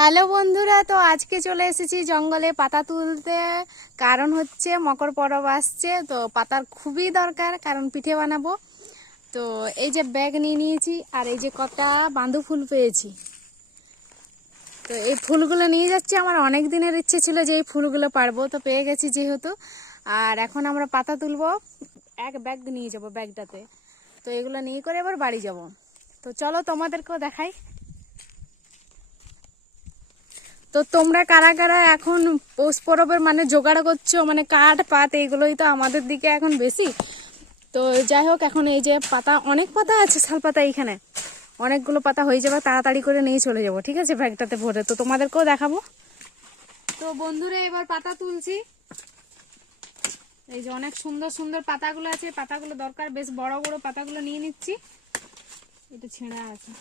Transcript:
Hello বন্ধুরা, তো আজকে চলে এসেছি জঙ্গলে পাতা তুলতে। কারণ হচ্ছে মকর পরব আসছে, তো পাতার খুবই দরকার, কারণ পিঠে বানাবো। তো এই যে ব্যাগ নিয়ে নিয়েছি, আর এই যে কটা বাঁধু ফুল পেয়েছি, তো এই ফুলগুলো নিয়ে যাচ্ছি। আমার অনেক দিনের ইচ্ছে ছিল যে এই ফুলগুলো পারবো, তো পেয়ে গেছি যেহেতু। আর এখন আমরা পাতা তুলবো, এক ব্যাগ নিয়ে যাব ব্যাগটাতে। তো এগুলো নিয়ে করে এবার বাড়ি যাব। তো চলো তোমাদেরকেও দেখাই। তো তোমরা কারা কারা এখন পৌষ পরবের মানে জোগাড় করছো, মানে কাঠ পাত এইগুলোই তো আমাদের দিকে এখন বেশি। তো যাই হোক, এখন এই যে পাতা, অনেক পাতা আছে, শাল পাতা এইখানে অনেকগুলো পাতা হয়ে যাবে, তাড়াতাড়ি করে নিয়ে চলে যাব, ঠিক আছে, ব্যাগটাতে ভরে। তো তোমাদেরকেও দেখাবো। তো বন্ধুরা, এবার পাতা তুলছি। এই যে অনেক সুন্দর সুন্দর পাতাগুলো আছে, পাতাগুলো দরকার, বেশ বড় বড় পাতাগুলো নিয়ে নিচ্ছি। এটা ছেঁড়া আছে।